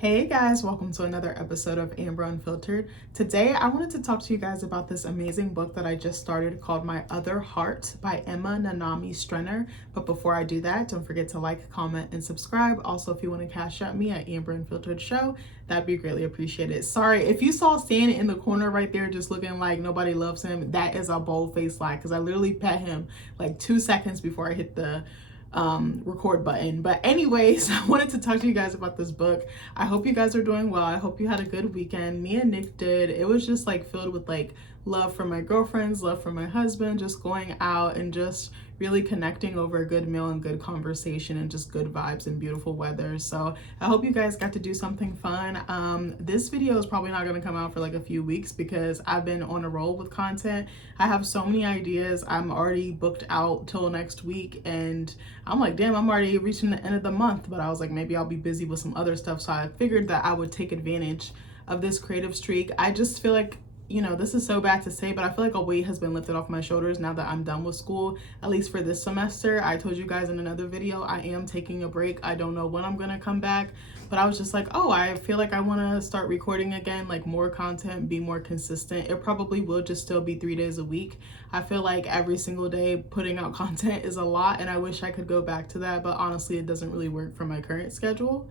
Hey guys, welcome to another episode of Amber Unfiltered. Today I wanted to talk to you guys about this amazing book that I just started called My Other Heart by Nanami Strenner. But before I do that, don't forget to like, comment, and subscribe. Also, if you want to cash at me at Amber Unfiltered Show, that'd be greatly appreciated. Sorry, if you saw Stan in the corner right there just looking like nobody loves him, that is a bold-faced lie because I literally pet him like 2 seconds before I hit the record button. But anyways, I wanted to talk to you guys about this book. I hope you guys are doing well. I hope you had a good weekend. Me and Nick did. It was just like filled with like love for my girlfriends, love for my husband, just going out and just really connecting over a good meal and good conversation and just good vibes and beautiful weather. So I hope you guys got to do something fun. This video is probably not going to come out for like a few weeks because I've been on a roll with content. I have so many ideas. I'm already booked out till next week and I'm like, damn, I'm already reaching the end of the month. But I was like, maybe I'll be busy with some other stuff. So I figured that I would take advantage of this creative streak. I just feel like, you know, this is so bad to say, but I feel like a weight has been lifted off my shoulders now that I'm done with school, at least for this semester. I told you guys in another video, I am taking a break. I don't know when I'm gonna come back, but I was just like, oh, I feel like I wanna start recording again, like more content, be more consistent. It probably will just still be 3 days a week. I feel like every single day putting out content is a lot and I wish I could go back to that, but honestly, it doesn't really work for my current schedule.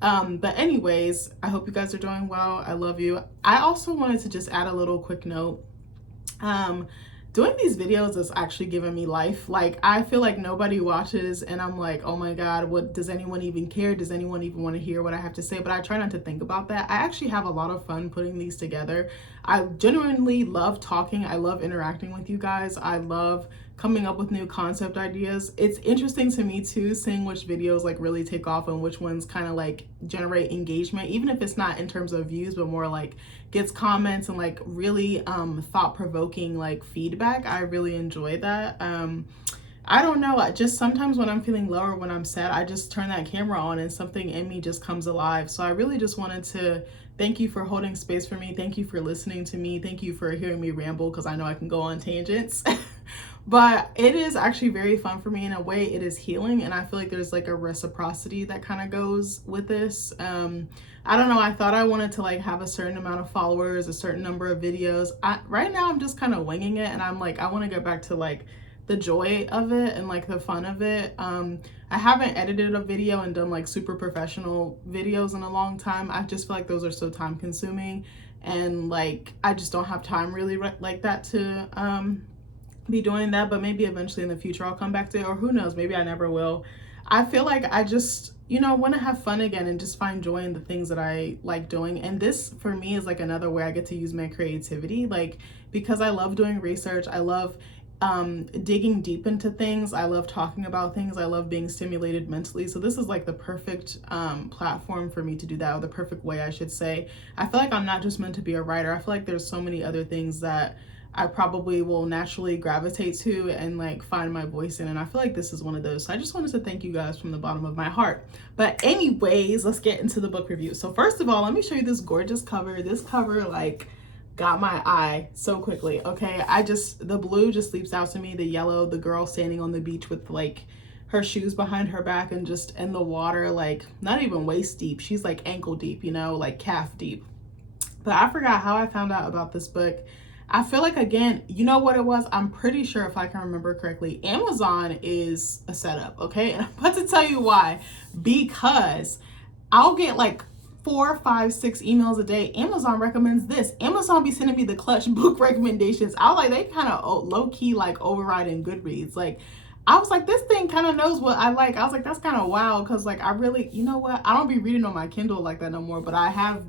But anyways, I hope you guys are doing well. I love you. I also wanted to just add a little quick note. Doing these videos is actually giving me life. Like, I feel like nobody watches and I'm like, oh my God, what does anyone even care? Does anyone even want to hear what I have to say? But I try not to think about that. I actually have a lot of fun putting these together. I genuinely love talking. I love interacting with you guys. I love coming up with new concept ideas. It's interesting to me too, seeing which videos like really take off and which ones kind of like generate engagement, even if it's not in terms of views, but more like gets comments and like really thought-provoking like feedback. I really enjoy that. I don't know, just sometimes when I'm feeling low or when I'm sad, I just turn that camera on and something in me just comes alive. So I really just wanted to thank you for holding space for me. Thank you for listening to me. Thank you for hearing me ramble because I know I can go on tangents. But it is actually very fun for me in a way. It is healing and I feel like there's like a reciprocity that kind of goes with this. I don't know, I thought I wanted to like have a certain amount of followers, a certain number of videos. Right now I'm just kind of winging it and I'm like, I want to get back to like the joy of it and like the fun of it. I haven't edited a video and done like super professional videos in a long time. I just feel like those are so time consuming and like I just don't have time really like that to be doing that. But maybe eventually in the future I'll come back to it, or who knows, maybe I never will. I feel like I just, you know, want to have fun again and just find joy in the things that I like doing. And this for me is like another way I get to use my creativity, like because I love doing research. I love digging deep into things. I love talking about things. I love being stimulated mentally. So this is like the perfect platform for me to do that, or the perfect way I should say. I feel like I'm not just meant to be a writer. I feel like there's so many other things that I probably will naturally gravitate to and like find my voice in. And I feel like this is one of those. So I just wanted to thank you guys from the bottom of my heart. But anyways, let's get into the book review. So first of all, let me show you this gorgeous cover. This cover like got my eye so quickly. Okay, the blue just leaps out to me. The yellow, the girl standing on the beach with like her shoes behind her back and just in the water, like not even waist deep. She's like ankle deep, you know, like calf deep. But I forgot how I found out about this book. I feel like, again, you know what it was? I'm pretty sure, if I can remember correctly, Amazon is a setup, okay? And I'm about to tell you why. Because I'll get like 4, 5, 6 emails a day. Amazon recommends this. Amazon be sending me the clutch book recommendations. I was like, they kind of low-key like overriding Goodreads. Like, I was like, this thing kind of knows what I like. I was like, that's kind of wild because like I really, you know what? I don't be reading on my Kindle like that no more, but I have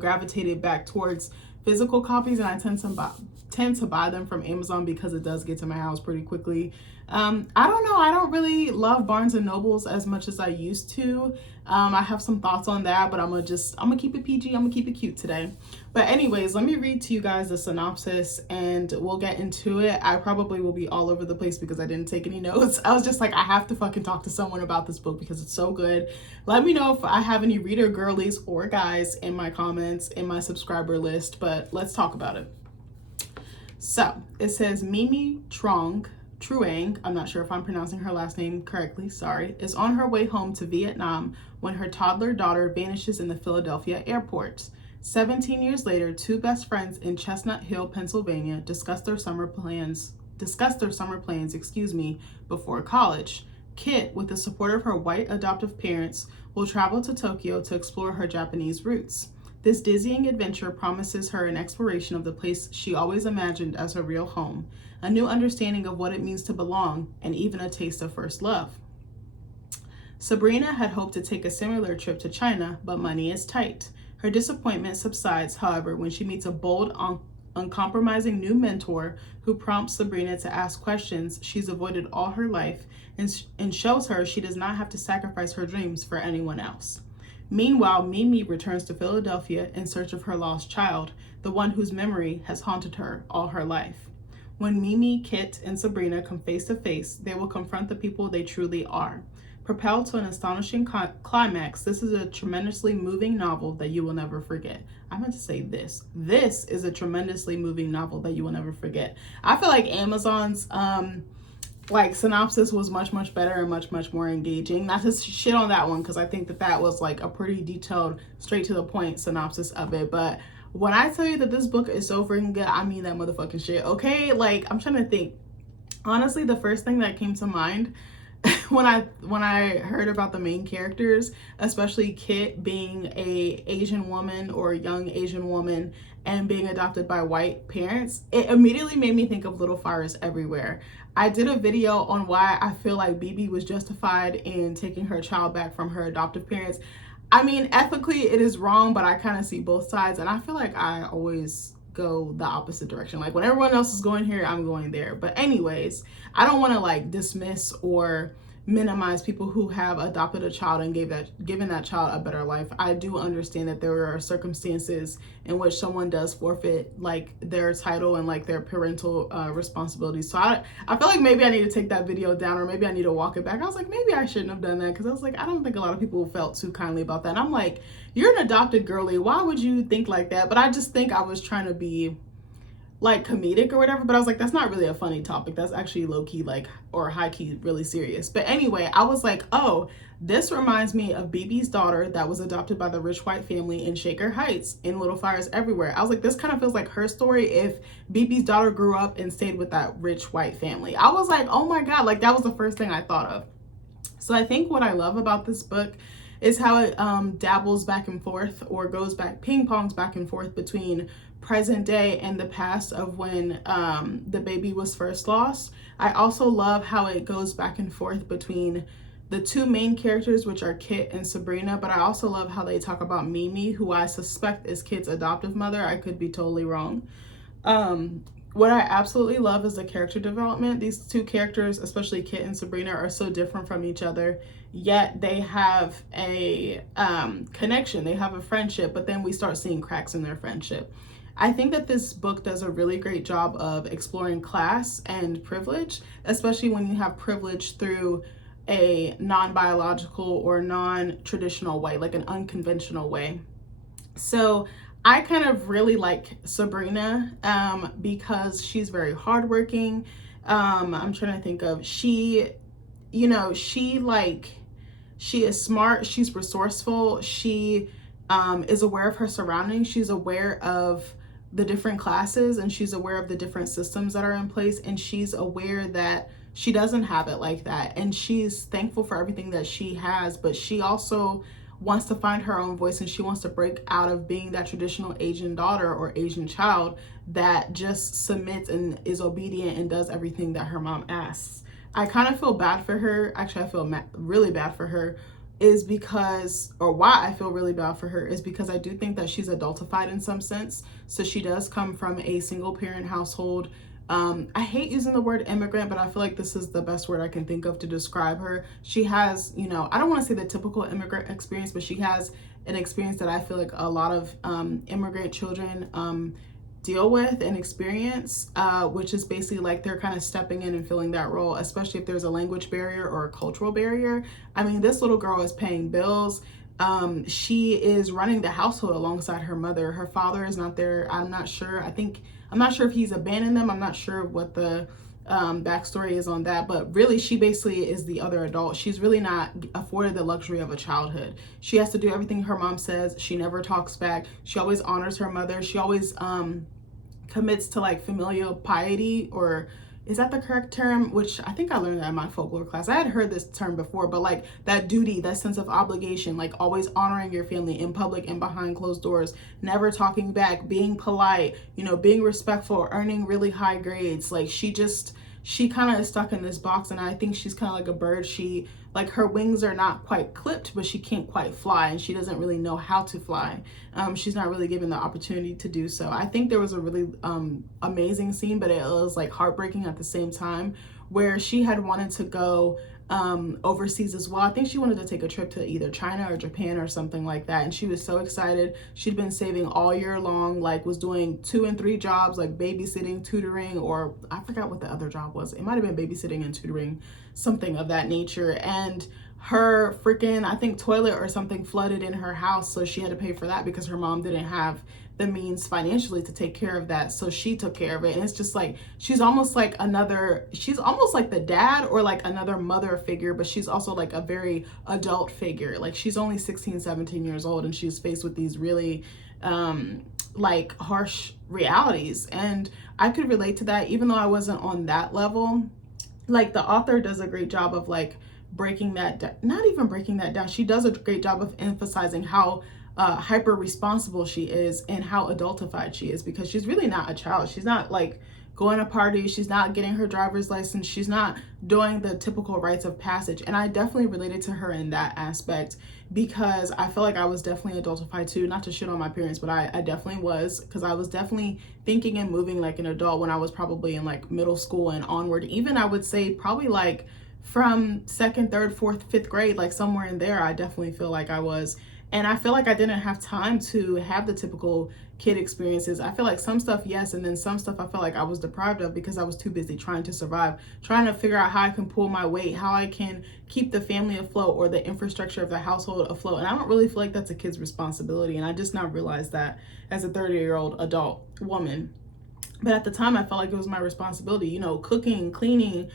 gravitated back towards physical copies and I tend to buy them from Amazon because it does get to my house pretty quickly. I don't know, I don't really love Barnes and Nobles as much as I used to. I have some thoughts on that, but I'm gonna keep it PG, I'm gonna keep it cute today. But anyways, let me read to you guys the synopsis and we'll get into it. I probably will be all over the place because I didn't take any notes. I was just like, I have to fucking talk to someone about this book because it's so good. Let me know if I have any reader girlies or guys in my comments, in my subscriber list, but let's talk about it. So it says Mimi Trong Truong, I'm not sure if I'm pronouncing her last name correctly, sorry, is on her way home to Vietnam when her toddler daughter vanishes in the Philadelphia airport. 17 years later, two best friends in Chestnut Hill, Pennsylvania, discuss their summer plans, before college. Kit, with the support of her white adoptive parents, will travel to Tokyo to explore her Japanese roots. This dizzying adventure promises her an exploration of the place she always imagined as her real home, a new understanding of what it means to belong, and even a taste of first love. Sabrina had hoped to take a similar trip to China, but money is tight. Her disappointment subsides, however, when she meets a bold, uncompromising new mentor who prompts Sabrina to ask questions she's avoided all her life and shows her she does not have to sacrifice her dreams for anyone else. Meanwhile, Mimi returns to Philadelphia in search of her lost child, the one whose memory has haunted her all her life. When Mimi, Kit, and Sabrina come face to face, they will confront the people they truly are. Propelled to an astonishing climax, this is a tremendously moving novel that you will never forget. I meant to say this. This is a tremendously moving novel that you will never forget. I feel like Amazon's synopsis was much better and much more engaging. Not to shit on that one, because I think that was like a pretty detailed, straight to the point synopsis of it. But when I tell you that this book is so freaking good, I mean that motherfucking shit. Okay, like I'm trying to think. Honestly, the first thing that came to mind when I heard about the main characters, especially Kit being a Asian woman or a young Asian woman and being adopted by white parents, it immediately made me think of Little Fires Everywhere. I did a video on why I feel like BB was justified in taking her child back from her adoptive parents. I mean, ethically it is wrong, but I kind of see both sides, and I feel like I always go the opposite direction. Like when everyone else is going here, I'm going there. But anyways, I don't want to like dismiss or minimize people who have adopted a child and given that child a better life. I do understand that there are circumstances in which someone does forfeit like their title and like their parental responsibilities. So I feel like maybe I need to take that video down, or maybe I need to walk it back. I was like, maybe I shouldn't have done that, because I was like, I don't think a lot of people felt too kindly about that. And I'm like, you're an adopted girly, why would you think like that? But I just think I was trying to be like comedic or whatever, but I was like, that's not really a funny topic. That's actually low-key like, or high-key really serious. But anyway, I was like, oh, this reminds me of BB's daughter that was adopted by the rich white family in Shaker Heights in Little Fires Everywhere. I was like, this kind of feels like her story if BB's daughter grew up and stayed with that rich white family. I was like, oh my God, like that was the first thing I thought of. So I think what I love about this book is how it dabbles back and forth, or goes back, ping pongs back and forth between present day and the past of when the baby was first lost. I also love how it goes back and forth between the two main characters, which are Kit and Sabrina, but I also love how they talk about Mimi, who I suspect is Kit's adoptive mother. I could be totally wrong. What I absolutely love is the character development. These two characters, especially Kit and Sabrina, are so different from each other, yet they have a connection, they have a friendship, but then we start seeing cracks in their friendship. I think that this book does a really great job of exploring class and privilege, especially when you have privilege through a non-biological or non-traditional way, like an unconventional way. So I kind of really like Sabrina because she's very hardworking. I'm trying to think of, she is smart, she's resourceful, she is aware of her surroundings, she's aware of the different classes, and she's aware of the different systems that are in place, and she's aware that she doesn't have it like that, and she's thankful for everything that she has, but she also wants to find her own voice, and she wants to break out of being that traditional Asian daughter or Asian child that just submits and is obedient and does everything that her mom asks. I kind of feel bad for her. Actually, I feel really bad for her, is because, or why I feel really bad for her is because I do think that she's adultified in some sense. So she does come from a single parent household. I hate using the word immigrant, but I feel like this is the best word I can think of to describe her. She has, I don't want to say the typical immigrant experience, but she has an experience that I feel like a lot of immigrant children deal with and experience, which is basically like they're kind of stepping in and filling that role, especially if there's a language barrier or a cultural barrier. I mean, this little girl is paying bills. She is running the household alongside her mother. Her father is not there. I'm not sure if he's abandoned them. I'm not sure what the backstory is on that. But really, she basically is the other adult. She's really not afforded the luxury of a childhood. She has to do everything her mom says. She never talks back. She always honors her mother. She always commits to like familial piety, or is that the correct term? Which I think I learned that in my folklore class. I had heard this term before, but like that duty, that sense of obligation, like always honoring your family in public and behind closed doors, never talking back, being polite, you know, being respectful, earning really high grades. Like she kind of is stuck in this box, and I think she's kind of like a bird. She, like, her wings are not quite clipped, but she can't quite fly, and she doesn't really know how to fly. She's not really given the opportunity to do so. I think there was a really amazing scene, but it was like heartbreaking at the same time, where she had wanted to go overseas as well. I think she wanted to take a trip to either China or Japan or something like that, and she was so excited. She'd been saving all year long, like was doing 2 and 3 jobs, like babysitting, tutoring, or I forgot what the other job was. It might have been babysitting and tutoring, something of that nature. And her freaking, I think, toilet or something flooded in her house, so she had to pay for that because her mom didn't have the means financially to take care of that, so she took care of it. And it's just like she's almost like the dad or like another mother figure, but she's also like a very adult figure. Like she's only 16, 17 years old, and she's faced with these really like harsh realities. And I could relate to that, even though I wasn't on that level. Like the author does a great job of like breaking that not even breaking that down. She does a great job of emphasizing how hyper responsible she is and how adultified she is, because she's really not a child. She's not like going to parties. She's not getting her driver's license. She's not doing the typical rites of passage. And I definitely related to her in that aspect, because I feel like I was definitely adultified too. Not to shit on my parents, but I definitely was, because I was definitely thinking and moving like an adult when I was probably in like middle school and onward. Even I would say probably like from 2nd, 3rd, 4th, 5th grade, like somewhere in there, I definitely feel like I was. And I feel like I didn't have time to have the typical kid experiences. I feel like some stuff, yes, and then some stuff I felt like I was deprived of because I was too busy trying to survive, trying to figure out how I can pull my weight, how I can keep the family afloat or the infrastructure of the household afloat. And I don't really feel like that's a kid's responsibility. And I just now realized that as a 30-year-old adult woman. But at the time, I felt like it was my responsibility, you know, cooking, cleaning,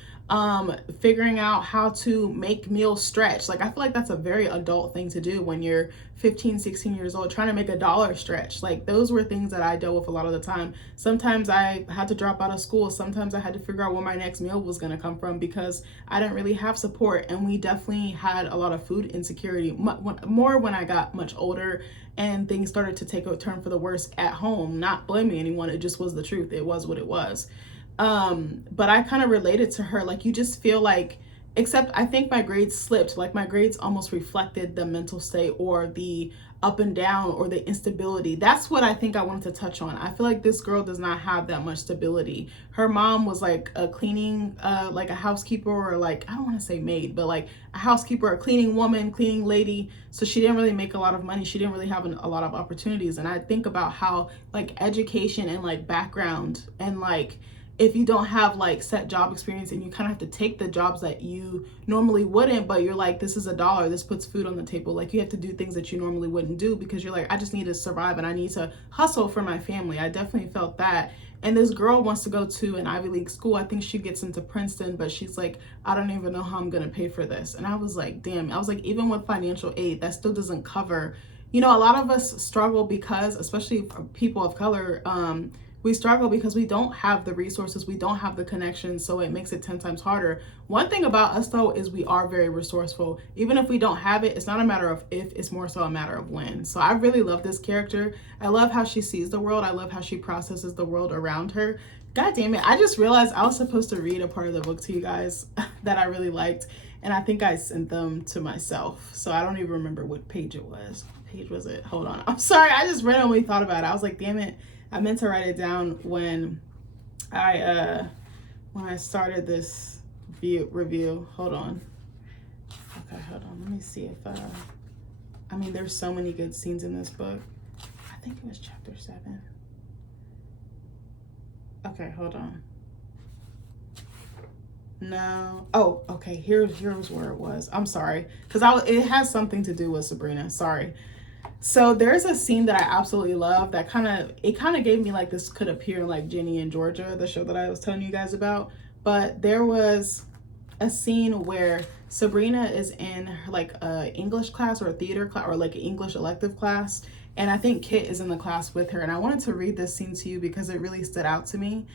figuring out how to make meals stretch. Like, I feel like that's a very adult thing to do when you're 15, 16 years old, trying to make $1 stretch. Like, those were things that I dealt with a lot of the time. Sometimes I had to drop out of school. Sometimes I had to figure out where my next meal was going to come from because I didn't really have support. And we definitely had a lot of food insecurity, more when I got much older and things started to take a turn for the worse at home. Not blaming anyone, it just was the truth. It was what it was. But I kind of related to her. Like, you just feel like, except I think my grades slipped. Like, my grades almost reflected the mental state or the up and down or the instability. That's what I think I wanted to touch on. I feel like this girl does not have that much stability. Her mom was like a cleaning, like a housekeeper, or like, I don't want to say maid, but like a housekeeper, a cleaning woman, cleaning lady. So she didn't really make a lot of money. She didn't really have a lot of opportunities. And I think about how like education and like background and like, if you don't have like set job experience and you kind of have to take the jobs that you normally wouldn't, but you're like, this is $1, this puts food on the table. Like, you have to do things that you normally wouldn't do because you're like, I just need to survive and I need to hustle for my family. I definitely felt that. And this girl wants to go to an Ivy League school. I think she gets into Princeton, but she's like, I don't even know how I'm going to pay for this. And I was like, damn, I was like, even with financial aid, that still doesn't cover, you know, a lot of us struggle because, especially people of color, we struggle because we don't have the resources, we don't have the connections, so it makes it 10 times harder. One thing about us though is we are very resourceful. Even if we don't have it, it's not a matter of if, it's more so a matter of when. So I really love this character. I love how she sees the world. I love how she processes the world around her. God damn it, I just realized I was supposed to read a part of the book to you guys that I really liked, and I think I sent them to myself. So I don't even remember what page it was. What page was it? Hold on. I'm sorry, I just randomly thought about it. I was like, damn it. I meant to write it down when I started this review. Hold on. Okay, hold on. Let me see if I mean, there's so many good scenes in this book. I think it was chapter 7. Okay, hold on. No. Oh, okay. Here's where it was. I'm sorry, because it has something to do with Sabrina. Sorry. So there's a scene that I absolutely love that kind of gave me like, this could appear in like Ginny and Georgia, the show that I was telling you guys about. but there was a scene where Sabrina is in like a English class or a theater class or like an English elective class, and I think Kit is in the class with her. And I wanted to read this scene to you because it really stood out to me.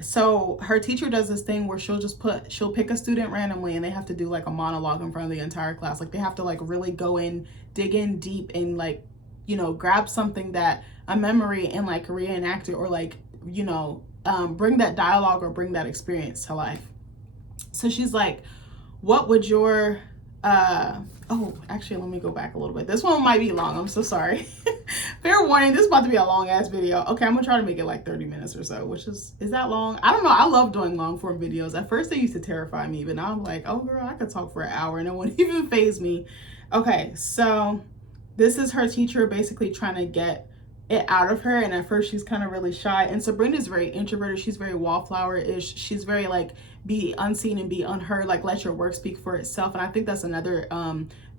So her teacher does this thing where she'll pick a student randomly, and they have to do like a monologue in front of the entire class. Like they have to like really go in, dig in deep, and like, you know, grab something, that a memory, and like reenact it, or like, you know, bring that dialogue or bring that experience to life. So she's like, what would your, oh, actually, let me go back a little bit. This one might be long. I'm so sorry. Fair warning, this is about to be a long ass video. Okay, I'm gonna try to make it like 30 minutes or so, which is that long? I don't know. I love doing long form videos. At first they used to terrify me, but now I'm like, oh girl, I could talk for an hour and it wouldn't even faze me. Okay, so this is her teacher basically trying to get it out of her, and at first she's kind of really shy. And Sabrina's very introverted. She's very wallflower-ish. She's very like, be unseen and be unheard, like let your work speak for itself. And I think that's another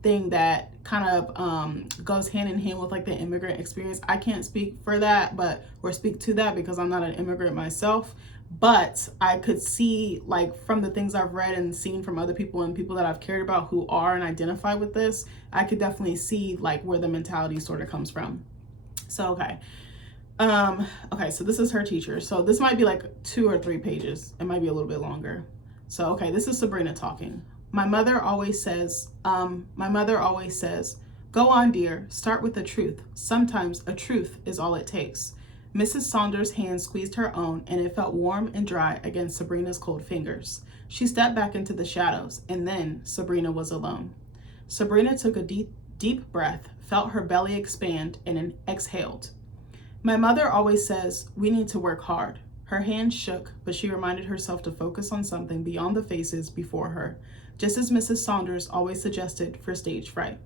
thing that kind of goes hand in hand with like the immigrant experience. I can't speak for that, or speak to that, because I'm not an immigrant myself, but I could see, like, from the things I've read and seen from other people and people that I've cared about who are and identify with this, I could definitely see like where the mentality sort of comes from. So okay, so this is her teacher. So this might be like 2 or 3 pages. It might be a little bit longer. So okay, this is Sabrina talking. My mother always says, go on, dear, start with the truth. Sometimes a truth is all it takes. Mrs. Saunders' hand squeezed her own, and it felt warm and dry against Sabrina's cold fingers. She stepped back into the shadows, and then Sabrina was alone. Sabrina took a deep breath, felt her belly expand, and exhaled. My mother always says we need to work hard. Her hand shook, but she reminded herself to focus on something beyond the faces before her, just as Mrs. Saunders always suggested for stage fright.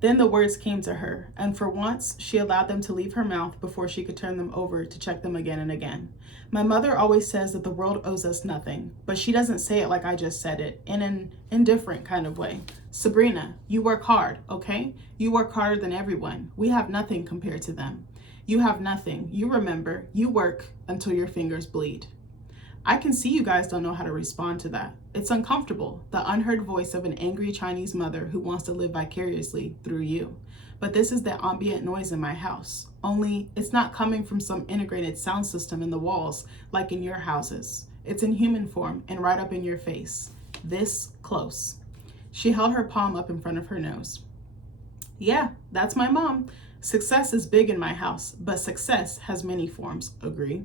Then the words came to her, and for once she allowed them to leave her mouth before she could turn them over to check them again and again. My mother always says that the world owes us nothing, but she doesn't say it like I just said it, in an indifferent kind of way. Sabrina, you work hard, okay? You work harder than everyone. We have nothing compared to them. You have nothing. You remember, you work until your fingers bleed. I can see you guys don't know how to respond to that. It's uncomfortable, the unheard voice of an angry Chinese mother who wants to live vicariously through you. But this is the ambient noise in my house. Only it's not coming from some integrated sound system in the walls like in your houses. It's in human form and right up in your face. This close. She held her palm up in front of her nose. Yeah, that's my mom. Success is big in my house, but success has many forms, agree?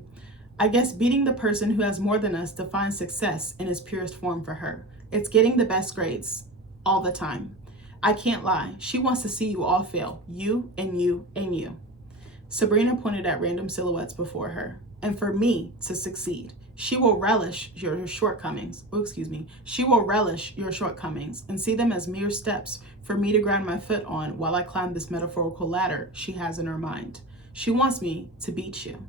I guess beating the person who has more than us defines success in its purest form for her. It's getting the best grades all the time. I can't lie. She wants to see you all fail. You and you and you. Sabrina pointed at random silhouettes before her. And for me to succeed, she will relish your shortcomings. She will relish your shortcomings and see them as mere steps for me to ground my foot on while I climb this metaphorical ladder she has in her mind. She wants me to beat you.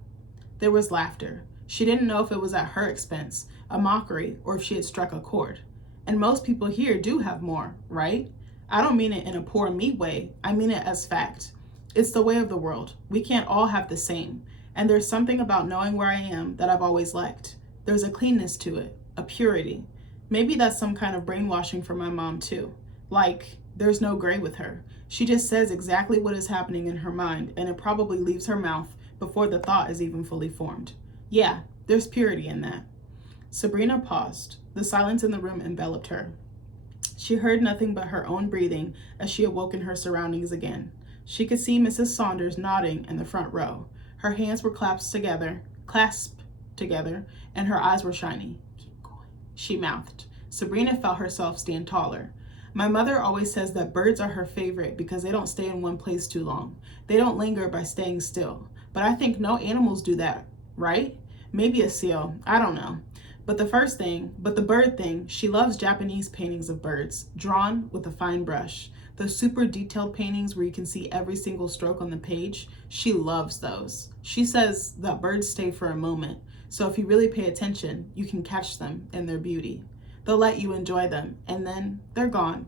There was laughter. She didn't know if it was at her expense, a mockery, or if she had struck a chord. And most people here do have more, right? I don't mean it in a poor me way. I mean it as fact. It's the way of the world. We can't all have the same. And there's something about knowing where I am that I've always liked. There's a cleanness to it, a purity. Maybe that's some kind of brainwashing for my mom too. Like, there's no gray with her. She just says exactly what is happening in her mind, and it probably leaves her mouth before the thought is even fully formed. Yeah, there's purity in that. Sabrina paused. The silence in the room enveloped her. She heard nothing but her own breathing as she awoke in her surroundings again. She could see Mrs. Saunders nodding in the front row. Her hands were clasped together, and her eyes were shiny. Keep going, she mouthed. Sabrina felt herself stand taller. My mother always says that birds are her favorite because they don't stay in one place too long. They don't linger by staying still. But I think no animals do that, right? Maybe a seal, I don't know. But the bird thing, she loves Japanese paintings of birds, drawn with a fine brush. Those super detailed paintings where you can see every single stroke on the page, she loves those. She says that birds stay for a moment, so if you really pay attention, you can catch them in their beauty. They'll let you enjoy them, and then they're gone.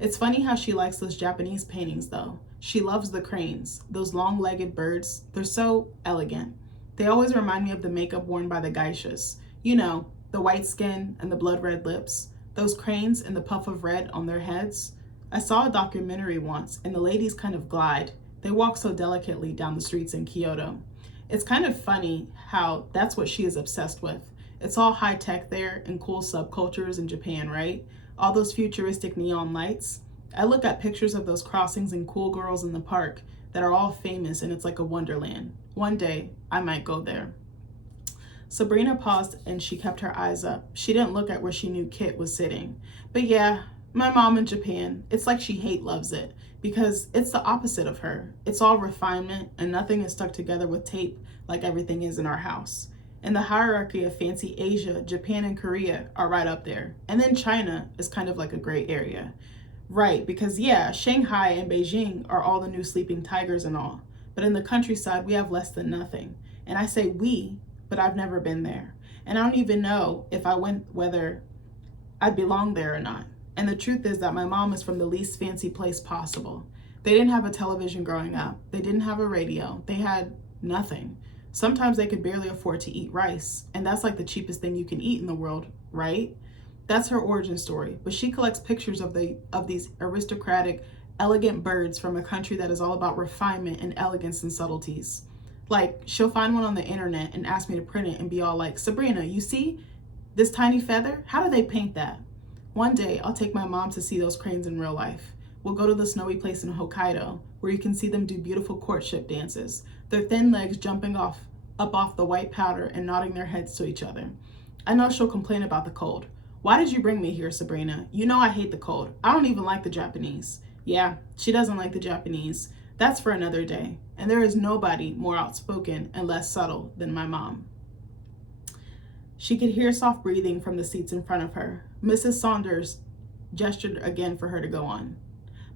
It's funny how she likes those Japanese paintings, though. She loves the cranes, those long-legged birds. They're so elegant. They always remind me of the makeup worn by the geishas. You know, the white skin and the blood red lips, those cranes and the puff of red on their heads. I saw a documentary once, and the ladies kind of glide. They walk so delicately down the streets in Kyoto. It's kind of funny how that's what she is obsessed with. It's all high tech there and cool subcultures in Japan, right? All those futuristic neon lights. I look at pictures of those crossings and cool girls in the park that are all famous, and it's like a wonderland. One day, I might go there. Sabrina paused and she kept her eyes up. She didn't look at where she knew Kit was sitting. But yeah, my mom in Japan, it's like she loves it because it's the opposite of her. It's all refinement and nothing is stuck together with tape like everything is in our house. In the hierarchy of fancy Asia, Japan and Korea are right up there. And then China is kind of like a gray area. Right, because yeah, Shanghai and Beijing are all the new sleeping tigers and all. But in the countryside, we have less than nothing. And I say we, but I've never been there. And I don't even know if I went, whether I'd belong there or not. And the truth is that my mom is from the least fancy place possible. They didn't have a television growing up. They didn't have a radio. They had nothing. Sometimes they could barely afford to eat rice. And that's like the cheapest thing you can eat in the world, right? That's her origin story. But she collects pictures of these aristocratic, elegant birds from a country that is all about refinement and elegance and subtleties. Like, she'll find one on the internet and ask me to print it and be all like, Sabrina, you see this tiny feather? How do they paint that? One day, I'll take my mom to see those cranes in real life. We'll go to the snowy place in Hokkaido, where you can see them do beautiful courtship dances, their thin legs jumping up off the white powder and nodding their heads to each other. I know she'll complain about the cold. Why did you bring me here, Sabrina? You know I hate the cold. I don't even like the Japanese. Yeah, she doesn't like the Japanese. That's for another day. And there is nobody more outspoken and less subtle than my mom. She could hear soft breathing from the seats in front of her. Mrs. Saunders gestured again for her to go on.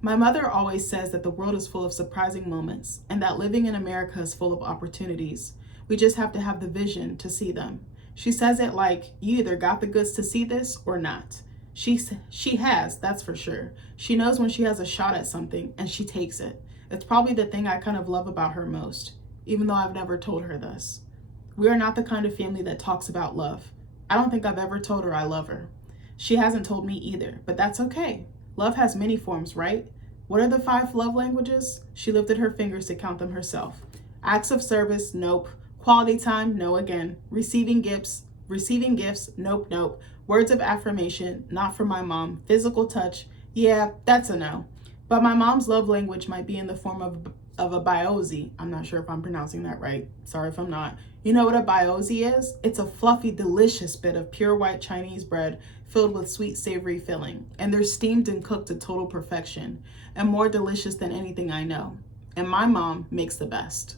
My mother always says that the world is full of surprising moments and that living in America is full of opportunities. We just have to have the vision to see them. She says it like, you either got the goods to see this or not. She has, that's for sure. She knows when she has a shot at something and she takes it. It's probably the thing I kind of love about her most, even though I've never told her this. We are not the kind of family that talks about love. I don't think I've ever told her I love her. She hasn't told me either, but that's okay. Love has many forms, right? What are the 5 love languages? She lifted her fingers to count them herself. Acts of service, nope. Quality time, no again. Receiving gifts, nope, nope. Words of affirmation, not for my mom. Physical touch, yeah, that's a no. But my mom's love language might be in the form of a byozi. I'm not sure if I'm pronouncing that right. Sorry if I'm not. You know what a byozi is? It's a fluffy, delicious bit of pure white Chinese bread filled with sweet, savory filling. And they're steamed and cooked to total perfection and more delicious than anything I know. And my mom makes the best.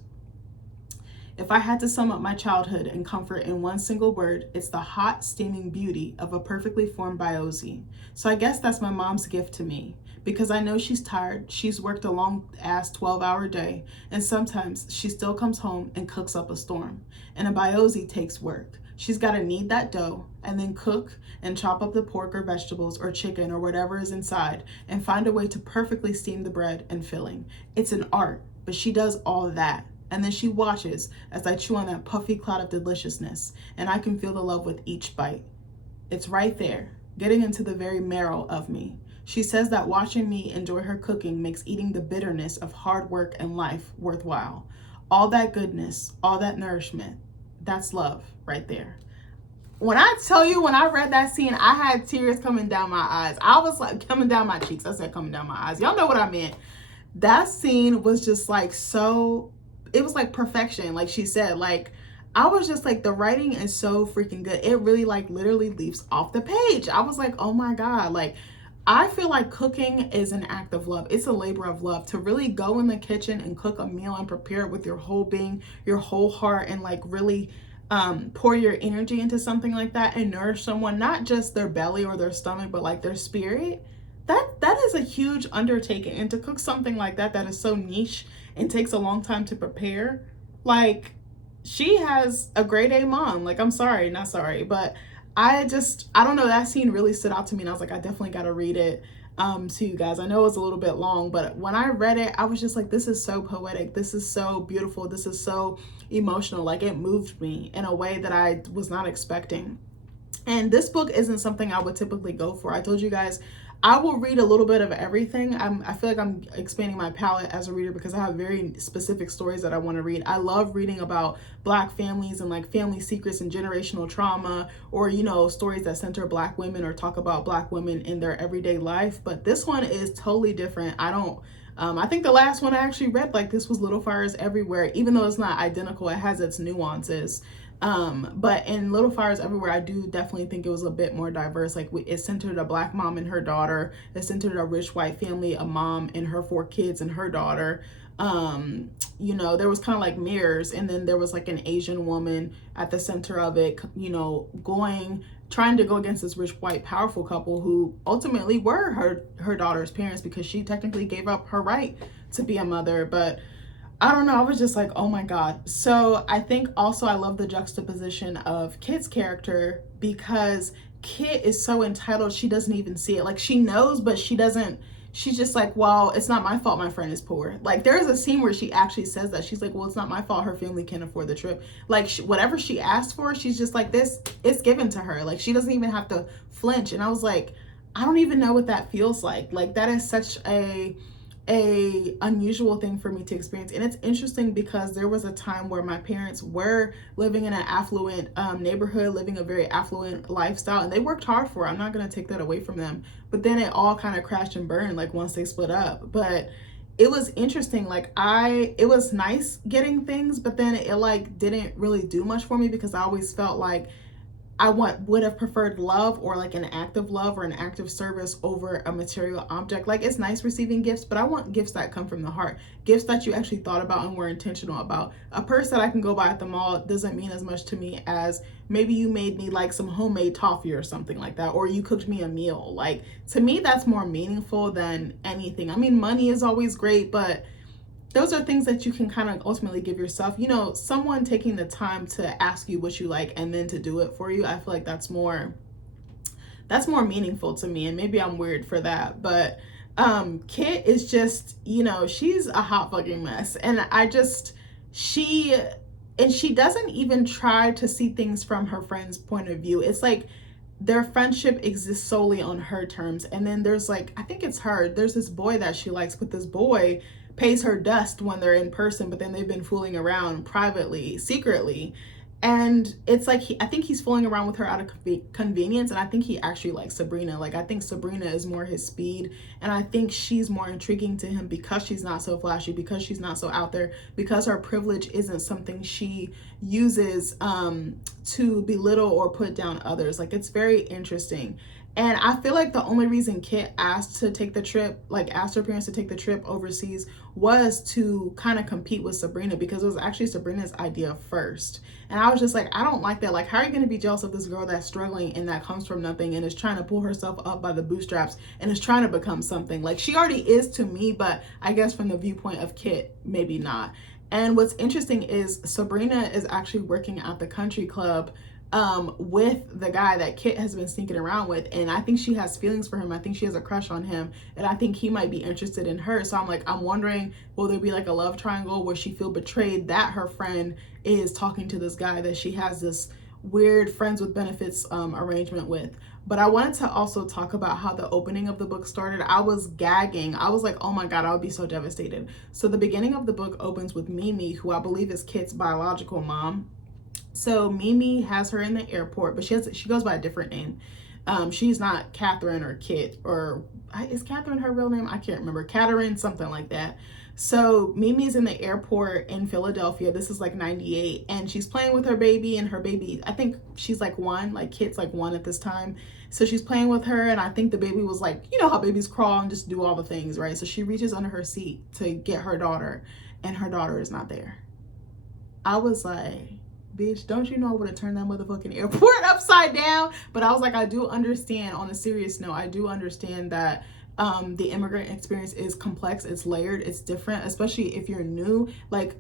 If I had to sum up my childhood and comfort in one single word, it's the hot, steaming beauty of a perfectly formed byozi. So I guess that's my mom's gift to me. Because I know she's tired, she's worked a long-ass 12-hour day, and sometimes she still comes home and cooks up a storm. And a byozi takes work. She's got to knead that dough, and then cook and chop up the pork or vegetables or chicken or whatever is inside, and find a way to perfectly steam the bread and filling. It's an art, but she does all that. And then she watches as I chew on that puffy cloud of deliciousness, and I can feel the love with each bite. It's right there, getting into the very marrow of me. She says that watching me enjoy her cooking makes eating the bitterness of hard work and life worthwhile. All that goodness, all that nourishment, that's love right there. When I tell you, when I read that scene, I had tears coming down my eyes. I was like, coming down my cheeks. I said coming down my eyes. Y'all know what I meant. That scene was just like so, it was like perfection. Like she said, like, I was just like, the writing is so freaking good. It really like literally leaps off the page. I was like, oh my God, like, I feel like cooking is an act of love. It's a labor of love to really go in the kitchen and cook a meal and prepare it with your whole being, your whole heart, and like really pour your energy into something like that and nourish someone, not just their belly or their stomach, but like their spirit. That is a huge undertaking. And to cook something like that is so niche and takes a long time to prepare, like, she has a grade A mom. Like, I'm sorry, not sorry, but I don't know, that scene really stood out to me, and I was like, I definitely got to read it. to you guys. I know it was a little bit long, but when I read it, I was just like, this is so poetic. This is so beautiful. This is so emotional. Like, it moved me in a way that I was not expecting. And this book isn't something I would typically go for. I told you guys I will read a little bit of everything. I feel like I'm expanding my palette as a reader because I have very specific stories that I want to read. I love reading about Black families and like family secrets and generational trauma, or, you know, stories that center Black women or talk about Black women in their everyday life. But this one is totally different. I think the last one I actually read like this was Little Fires Everywhere. Even though it's not identical, it has its nuances. But in Little Fires Everywhere, I do definitely think it was a bit more diverse. Like, it centered a Black mom and her daughter. It centered a rich white family, a mom and her 4 kids and her daughter. You know, there was kind of like mirrors, and then there was like an Asian woman at the center of it, you know, trying to go against this rich white powerful couple who ultimately were her daughter's parents, because she technically gave up her right to be a mother. But I don't know, I was just like, oh my God. So I think also I love the juxtaposition of Kit's character, because Kit is so entitled, she doesn't even see it. Like, she knows, but she doesn't, she's just like, well, it's not my fault my friend is poor. Like, there's a scene where she actually says that. She's like, well, it's not my fault her family can't afford the trip. Like, whatever she asked for, she's just like, this, it's given to her. Like, she doesn't even have to flinch. And I was like, I don't even know what that feels like. Like, that is such a unusual thing for me to experience. And it's interesting because there was a time where my parents were living in an affluent neighborhood, living a very affluent lifestyle, and they worked hard for it. I'm not going to take that away from them, but then it all kind of crashed and burned like once they split up. But it was interesting. Like, it was nice getting things, but then it like didn't really do much for me, because I always felt like I would have preferred love, or like an act of love or an act of service, over a material object. Like, it's nice receiving gifts, but I want gifts that come from the heart, gifts that you actually thought about and were intentional about. A purse that I can go buy at the mall doesn't mean as much to me as maybe you made me like some homemade toffee or something like that, or you cooked me a meal. Like, to me, that's more meaningful than anything. I mean, money is always great, but those are things that you can kind of ultimately give yourself. You know, someone taking the time to ask you what you like and then to do it for you, I feel like that's more meaningful to me. And maybe I'm weird for that, but Kit is just, you know, she's a hot fucking mess. And she doesn't even try to see things from her friend's point of view. It's like their friendship exists solely on her terms. And then there's like, I think it's there's this boy that she likes, but this boy pays her dust when they're in person, but then they've been fooling around privately, secretly. And it's like, I think he's fooling around with her out of convenience. And I think he actually likes Sabrina. Like, I think Sabrina is more his speed. And I think she's more intriguing to him because she's not so flashy, because she's not so out there, because her privilege isn't something she uses to belittle or put down others. Like, it's very interesting. And I feel like the only reason Kit asked her parents to take the trip overseas was to kind of compete with Sabrina, because it was actually Sabrina's idea first. And I was just like, I don't like that. Like, how are you going to be jealous of this girl that's struggling and that comes from nothing and is trying to pull herself up by the bootstraps and is trying to become something? Like, she already is to me, but I guess from the viewpoint of Kit, maybe not. And what's interesting is Sabrina is actually working at the country club with the guy that Kit has been sneaking around with. And I think she has feelings for him. I think she has a crush on him. And I think he might be interested in her. So I'm wondering, will there be like a love triangle where she feel betrayed that her friend is talking to this guy that she has this weird friends with benefits arrangement with? But I wanted to also talk about how the opening of the book started. I was gagging. I was like, oh my God, I would be so devastated. So the beginning of the book opens with Mimi, who I believe is Kit's biological mom. So Mimi has her in the airport, but she goes by a different name. She's not Catherine or Kit, or is Catherine her real name? I can't remember. Catherine, something like that. So Mimi's in the airport in Philadelphia. This is like 98, and she's playing with her baby, and her baby, I think she's like 1, like Kit's like 1 at this time. So she's playing with her, and I think the baby was like, you know how babies crawl and just do all the things, right? So she reaches under her seat to get her daughter, and her daughter is not there. I was like, bitch, don't you know I would have turned that motherfucking airport upside down? But I was like, I do understand, on a serious note, I do understand that the immigrant experience is complex, it's layered, it's different, especially if you're new. Like,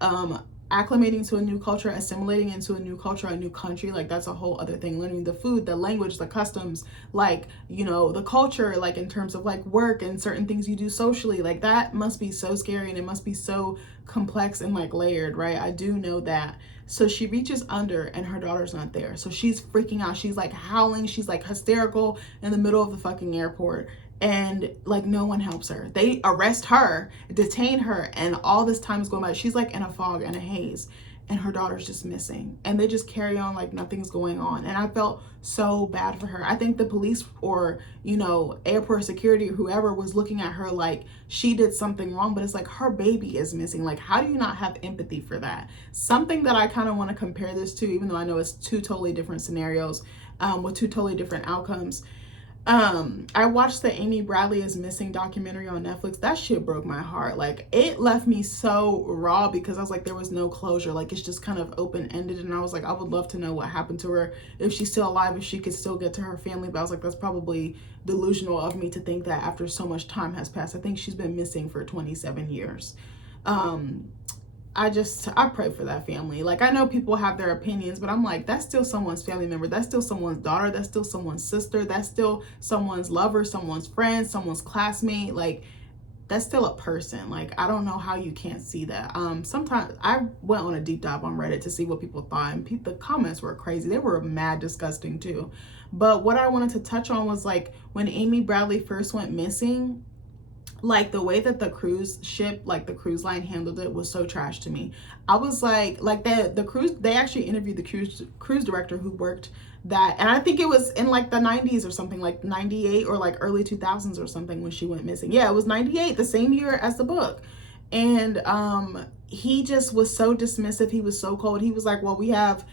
acclimating to a new culture, assimilating into a new culture, a new country, like that's a whole other thing. Learning the food, the language, the customs, like, you know, the culture, like in terms of like work and certain things you do socially, like that must be so scary, and it must be so complex and like layered, right? I do know that. So she reaches under and her daughter's not there. So she's freaking out. She's like howling. She's like hysterical in the middle of the fucking airport. And like no one helps her. They arrest her, detain her, and all this time is going by. She's like in a fog and a haze, and her daughter's just missing. And they just carry on like nothing's going on. And I felt so bad for her. I think the police or, you know, airport security or whoever was looking at her like she did something wrong, but it's like her baby is missing. Like, how do you not have empathy for that? Something that I kind of want to compare this to, even though I know it's two totally different scenarios with two totally different outcomes. I watched the Amy Bradley is Missing documentary on Netflix. That shit broke my heart. Like, it left me so raw because I was like, there was no closure. Like, it's just kind of open-ended, and I was like, I would love to know what happened to her, if she's still alive, if she could still get to her family. But I was like, that's probably delusional of me to think that after so much time has passed. I think she's been missing for 27 years. I pray for that family. Like, I know people have their opinions, but I'm like, that's still someone's family member. That's still someone's daughter. That's still someone's sister. That's still someone's lover, someone's friend, someone's classmate. Like, that's still a person. Like, I don't know how you can't see that. Sometimes I went on a deep dive on Reddit to see what people thought, and the comments were crazy. They were mad disgusting too. But what I wanted to touch on was like when Amy Bradley first went missing, like the way that the cruise ship, like the cruise line handled it was so trash to me. I was like the cruise, they actually interviewed the cruise director who worked that, and I think it was in like the 90s or something, like 98 or like early 2000s or something when she went missing. Yeah, it was 98, the same year as the book. And he just was so dismissive. He was so cold. He was like, well, we have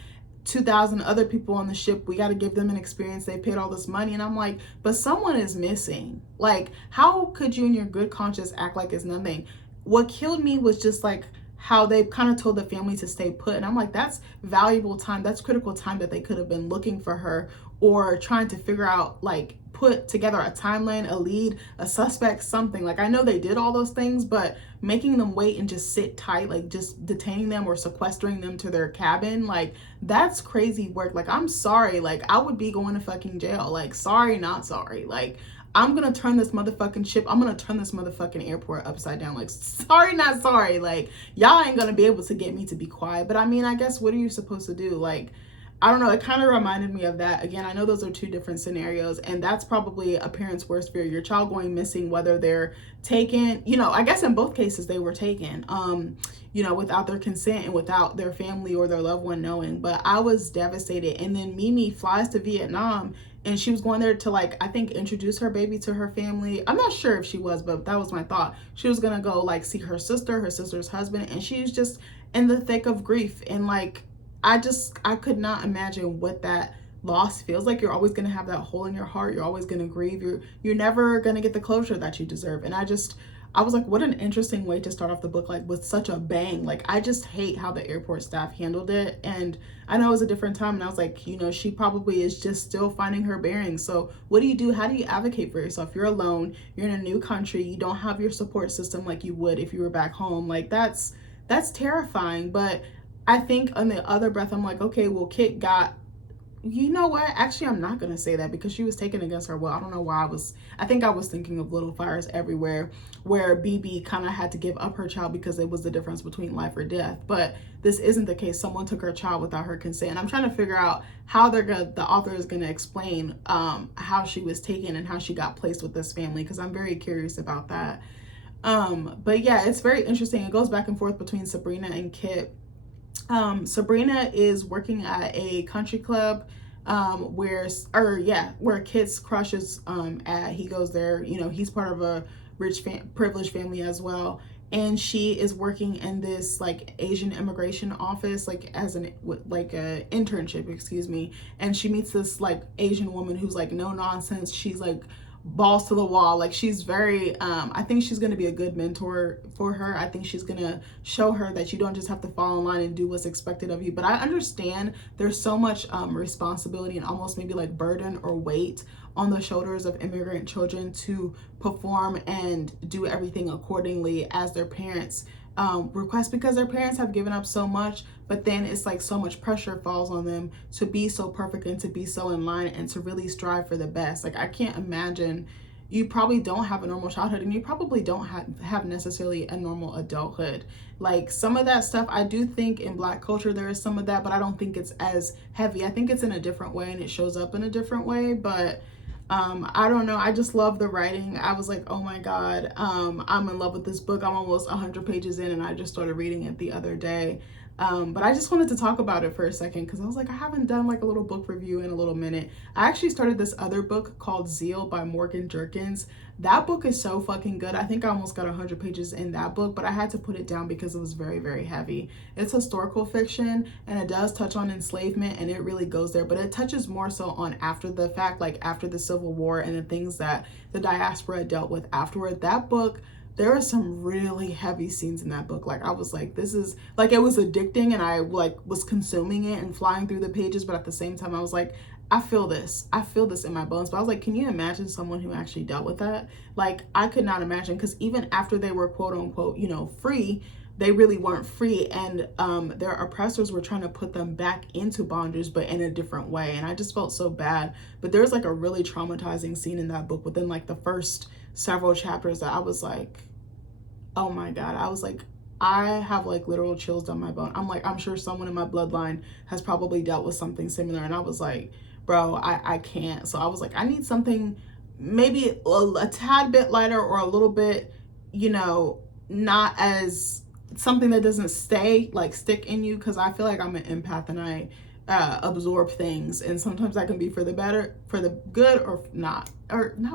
2,000 other people on the ship. We got to give them an experience. They paid all this money. And I'm like, but someone is missing. Like, how could you in your good conscience act like it's nothing? What killed me was just like how they kind of told the family to stay put. And I'm like, that's valuable time. That's critical time that they could have been looking for her or trying to figure out, like, put together a timeline, a lead, a suspect, something. Like, I know they did all those things, but making them wait and just sit tight, like just detaining them or sequestering them to their cabin, like, that's crazy work. Like, I'm sorry, like, I would be going to fucking jail. Like, sorry, not sorry. Like, I'm gonna turn this motherfucking ship, I'm gonna turn this motherfucking airport upside down. Like, sorry, not sorry. Like, y'all ain't gonna be able to get me to be quiet. But I mean, I guess what are you supposed to do? Like, I don't know, it kind of reminded me of that. Again, I know those are two different scenarios, and that's probably a parent's worst fear, your child going missing, whether they're taken, you know, I guess in both cases they were taken, you know, without their consent and without their family or their loved one knowing. But I was devastated. And then Mimi flies to Vietnam, and she was going there to, like, I think introduce her baby to her family. I'm not sure if she was, but that was my thought. She was gonna go like see her sister's husband, and she's just in the thick of grief. And like, I could not imagine what that loss feels like. You're always going to have that hole in your heart. You're always going to grieve. You're never going to get the closure that you deserve. And I was like, what an interesting way to start off the book, like with such a bang. Like, I just hate how the airport staff handled it. And I know it was a different time, and I was like, you know, she probably is just still finding her bearings. So what do you do? How do you advocate for yourself? You're alone. You're in a new country. You don't have your support system like you would if you were back home. Like, that's terrifying. But I think on the other breath, I'm like, okay, well, Kit got, you know what? Actually, I'm not going to say that because she was taken against her will. I don't know why I think I was thinking of Little Fires Everywhere, where BB kind of had to give up her child because it was the difference between life or death. But this isn't the case. Someone took her child without her consent. And I'm trying to figure out how the author is going to explain how she was taken and how she got placed with this family, because I'm very curious about that. But yeah, it's very interesting. It goes back and forth between Sabrina and Kit. Sabrina is working at a country club where Kit's crush is at. He goes there, you know, he's part of a rich privileged family as well, and she is working in this like Asian immigration office, like as a internship, excuse me. And she meets this like Asian woman who's like no nonsense. She's like balls to the wall. Like, she's very I think she's going to be a good mentor for her. I think she's going to show her that you don't just have to fall in line and do what's expected of you. But I understand there's so much responsibility and almost maybe like burden or weight on the shoulders of immigrant children to perform and do everything accordingly as their parents request because their parents have given up so much, but then it's like so much pressure falls on them to be so perfect and to be so in line and to really strive for the best. Like, I can't imagine. You probably don't have a normal childhood, and you probably don't have necessarily a normal adulthood. Like, some of that stuff, I do think in Black culture there is some of that, but I don't think it's as heavy. I think it's in a different way and it shows up in a different way. But I don't know, I just love the writing. I was like, oh my God, I'm in love with this book. I'm almost 100 pages in and I just started reading it the other day. But I just wanted to talk about it for a second because I was like, I haven't done like a little book review in a little minute. I actually started this other book called Zeal by Morgan Jerkins. That book is so fucking good. I think I almost got 100 pages in that book, but I had to put it down because it was very, very heavy. It's historical fiction and it does touch on enslavement and it really goes there, but it touches more so on after the fact, like after the Civil War and the things that the diaspora dealt with afterward. That book, there are some really heavy scenes in that book. Like, I was like, this is like, it was addicting and I like was consuming it and flying through the pages, but at the same time I was like, I feel this in my bones. But I was like, can you imagine someone who actually dealt with that? Like, I could not imagine, because even after they were quote unquote, you know, free, they really weren't free, and their oppressors were trying to put them back into bondage, but in a different way. And I just felt so bad. But there was like a really traumatizing scene in that book within like the first several chapters that I was like, oh my God. I was like, I have like literal chills down my bone. I'm like, I'm sure someone in my bloodline has probably dealt with something similar. And I was like, bro, I can't. So I was like, I need something maybe a tad bit lighter, or a little bit, you know, not as something that doesn't stick in you, because I feel like I'm an empath and I absorb things, and sometimes that can be for the better, for the good, or not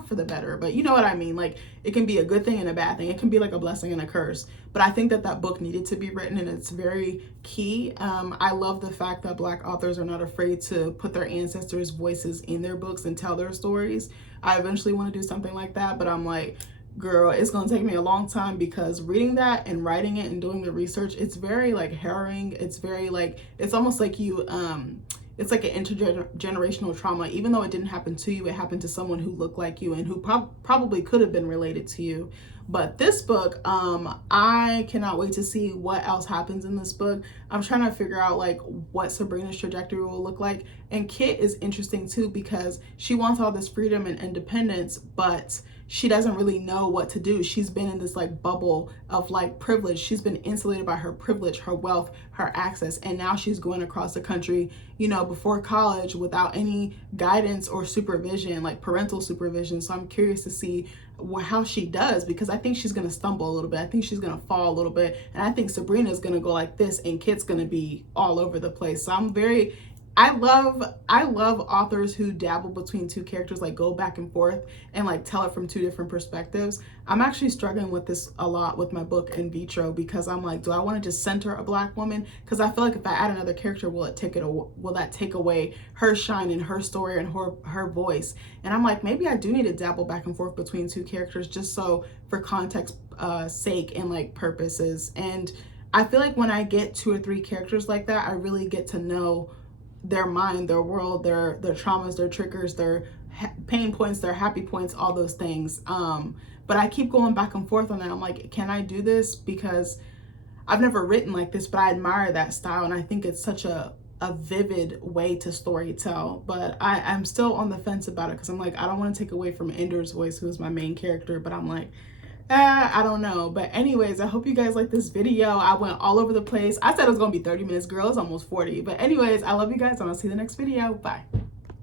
for the better, but you know what I mean. Like, it can be a good thing and a bad thing. It can be like a blessing and a curse. But I think that book needed to be written, and it's very key. I love the fact that Black authors are not afraid to put their ancestors' voices in their books and tell their stories. I eventually want to do something like that, but I'm like, girl, it's gonna take me a long time, because reading that and writing it and doing the research, it's very like harrowing. It's very like, it's almost like you it's like an intergenerational trauma. Even though it didn't happen to you, it happened to someone who looked like you and who probably could have been related to you. But this book, I cannot wait to see what else happens in this book. I'm trying to figure out like what Sabrina's trajectory will look like. And Kit is interesting too, because she wants all this freedom and independence, but she doesn't really know what to do. She's been in this like bubble of like privilege. She's been insulated by her privilege, her wealth, her access. And now she's going across the country, you know, before college without any guidance or supervision, like parental supervision. So I'm curious to see how she does, because I think she's going to stumble a little bit. I think she's going to fall a little bit. And I think Sabrina's going to go like this and Kit's going to be all over the place. So I love authors who dabble between two characters, like go back and forth and like tell it from two different perspectives. I'm actually struggling with this a lot with my book In Vitro, because I'm like, do I want to just center a Black woman? Because I feel like if I add another character, will that take away her shine and her story and her voice? And I'm like, maybe I do need to dabble back and forth between two characters, just so for context sake and like purposes. And I feel like when I get 2 or 3 characters like that, I really get to know their mind, their world, their traumas, their triggers, their pain points, their happy points, all those things. But I keep going back and forth on that. I'm like, can I do this? Because I've never written like this, but I admire that style. And I think it's such a vivid way to story tell. But I'm still on the fence about it, because I'm like, I don't want to take away from Ender's voice, who's my main character, but I'm like, I don't know. But anyways, I hope you guys like this video. I went all over the place. I said it was gonna be 30 minutes, girl. It's almost 40. But anyways, I love you guys, and I'll see you in the next video. Bye.